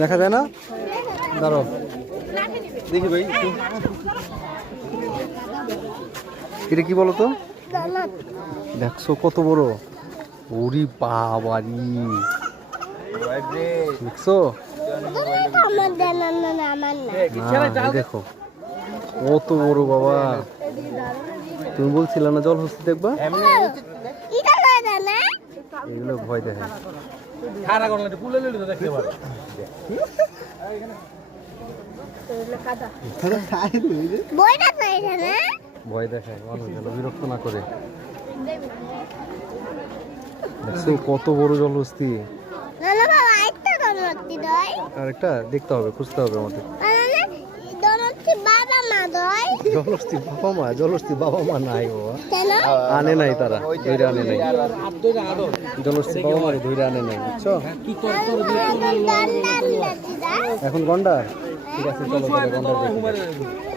দেখা যায় না? দাঁড়াও দেখি ভাই। এটা কি বলো তো? দেখছো কত বড়? ওরি বাবারি, দেখছো? দেখো কত বড় বাবা। তুমি বলছিলে না জলহস্তি দেখবা? এগুলো ভয় দেখে। ভয় দেখায় মানুষ যেন বিরক্ত না করে। দেখছো কত বড় জলহস্তি। আরেকটা দেখতে হবে, খুঁজতে হবে আমাদের। জলহস্তি বাবা মা নাই বাবা, আনে নাই তারা, ধৈর্য আনে নাই। জলহস্তি বাবা মা ধৈর্য আনে নাই, বুঝছো? এখন গন্ডার, ঠিক আছে চলো গন্ডার দেখি।